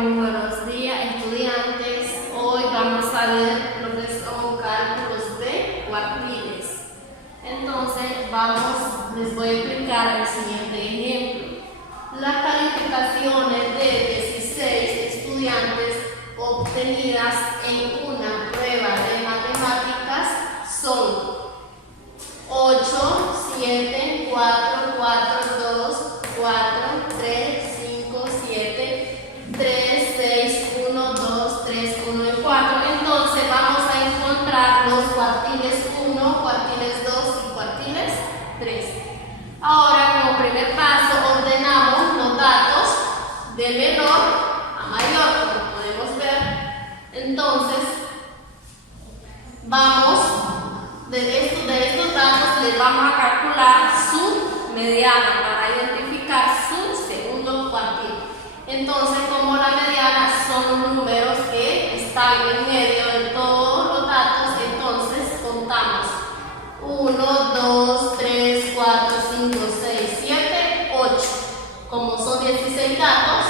buenos días, estudiantes. Hoy vamos a ver lo que son cálculos de cuartiles. Entonces, les voy a explicar el siguiente ejemplo. Las calificaciones de 16 estudiantes obtenidas en una prueba de matemáticas son 8, 7, 4, 4, 2, 4, 3, 5, 7, 3, 6, 1, 2, 3, 1 y 4. Entonces vamos a encontrar los cuartiles 1, cuartiles 2 y cuartiles 3. Ahora, como primer paso, ordenamos los datos de menor a mayor, como podemos ver. Entonces, de estos datos les vamos a calcular su mediana para identificar su segundo cuartil. Entonces, como la mediana son los números que están en medio de todos los datos, entonces contamos 1, 2, 3, 4, 5, 6, 7, 8. Como son 16 datos,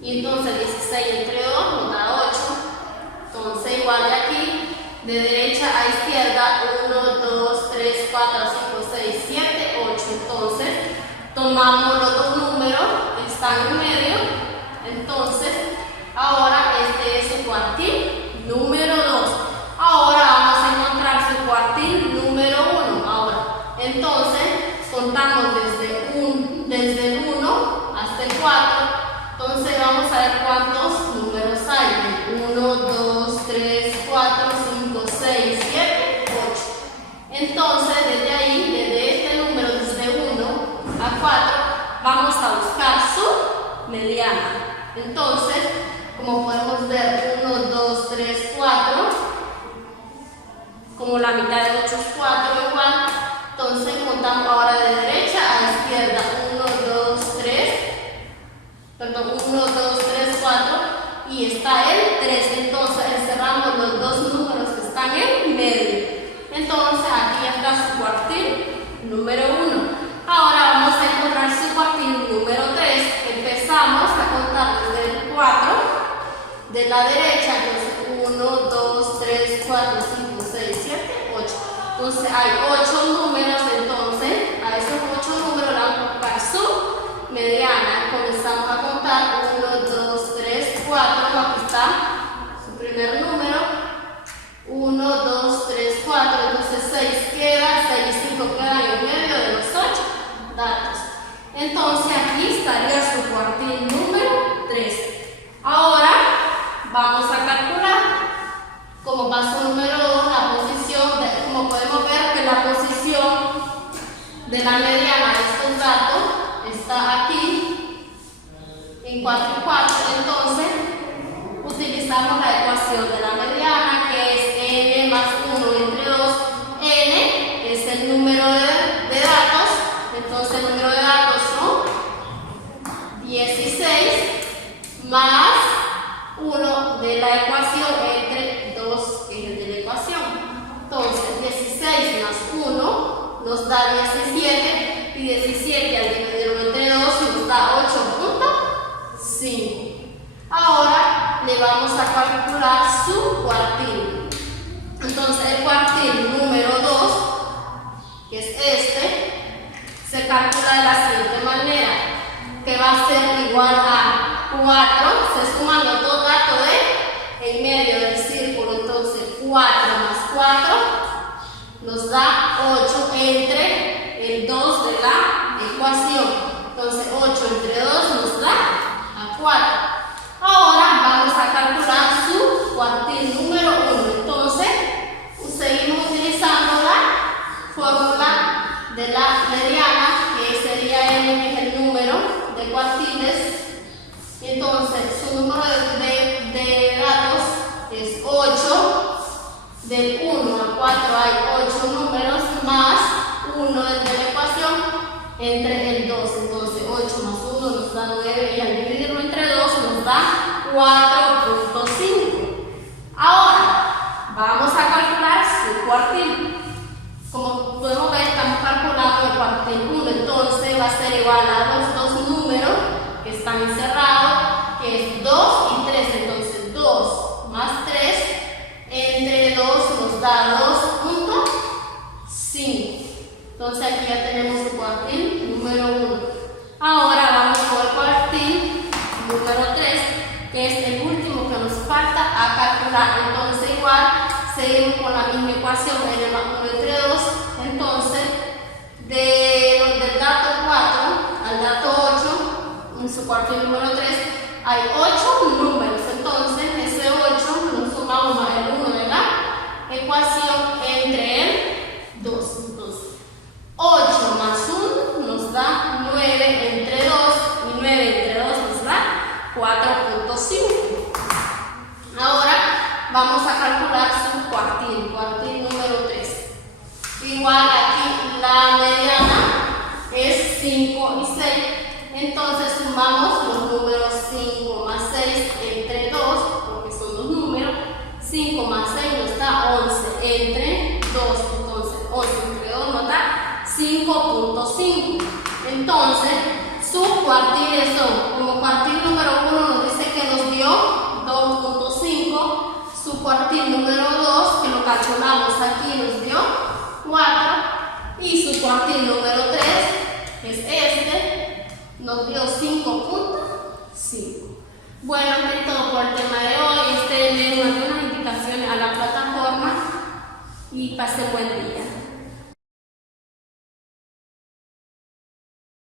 y entonces 16 entre 2 nos da 8. Entonces, igual de aquí, de derecha a izquierda, 1, 2, 3, 4, 5, 6, 7, 8. Entonces, tomamos los dos números que están en medio. Entonces, ahora este es su cuartil número 2. Ahora vamos a encontrar su cuartil número 1. Ahora, entonces, contamos desde el 1 hasta el 4. Entonces, vamos a ver cuántos números hay. 1, 2, 3, 4, 5, 6, 7, 8. Entonces, desde ahí, desde este número, desde 1 a 4, vamos a buscar su mediana. Entonces, como podemos ver, 1, 2, 3, 4, como la mitad de 8 es 4 igual. Entonces, contamos ahora de derecha a izquierda, 1, 2, 3, perdón, 1, 2, 3, 4, y está el 3. Entonces, encerramos los dos números que están en medio. Entonces, aquí está su cuartil número 1. Ahora vamos a encontrar su cuartil número 3. Empezamos a contar desde el 4 de la derecha. Entonces, 1, 2, 3, 4, 5, 6, 7, 8. Entonces, hay 8 números. Entonces, a esos 8 números le vamos a buscar su mediana. Comenzamos a contar 1, 2, 3, 4. Aquí está su primer número. 1, 2, 3, 4. Entonces 6 queda, 6 y 5 quedan en medio de los 8 datos. Entonces aquí estaría su cuartil número 3. Ahora vamos a calcular como paso número 2 la posición, como podemos ver que la posición de la mediana de estos datos está aquí en 4 y 4. Entonces utilizamos la ecuación de la mediana, que es n más 1 entre 2. N es el número de datos. Entonces el número de datos son 16 más 1 de la ecuación entre 2, que es el de la ecuación. Entonces 16 más 1 nos da 17, y 17 al dividirlo entre 2 nos da 8.5. Ahora le vamos a calcular su cuartil. Entonces el cuartil número 2, que es este, se calcula de la siguiente manera, que va a ser igual a 4, se suman los dos datos en medio del círculo. Entonces 4 más 4 nos da 8 entre el 2 de la ecuación. Entonces 8 entre 2 nos da a 4. Ahora vamos a calcular su cuartil número 1. Entonces, seguimos utilizando la fórmula de la mediana, que sería n, que es el número de cuartiles. Entonces, su número de datos es 8. Del 1 al 4 hay 8 números más 1 de la ecuación entre el 2. Entonces, 8 más 1 nos da 9, y al dividirlo entre 2 nos da 4.5. Ahora vamos a calcular su cuartil. Como podemos ver, estamos calculando el cuartil 1. Entonces va a ser igual a los dos números que están encerrados, que es Entonces aquí ya tenemos el cuartil número 1. Ahora vamos con el cuartil número 3, que es el último que nos falta a calcular. Entonces igual seguimos con la misma ecuación, n más 1 entre 2. Entonces del dato 4 al dato 8, en su cuartil número 3, hay 8 números. Entonces ese 8 nos sumamos más el 1 de la ecuación entre el 2. Entonces 8 más 1 nos da 9 entre 2 y 9 entre 2 nos da 4.5. Ahora vamos a calcular su cuartil número 3. Igual aquí la mediana es 5 y 6. Entonces sumamos los números 5 más 6 entre 2, porque son dos números. 5 más 6 nos da 11 entre 2. Entonces 11 entre 2 nos da 5.5. Entonces sus cuartiles son, como cuartil número 1 nos dice que nos dio 2.5, su cuartil número 2, que lo calculamos aquí, nos dio 4, y su cuartil número 3, que es este, nos dio 5.5. Bueno, esto es todo por el tema de hoy. Den algunas indicaciones a la plataforma y pasen buen día.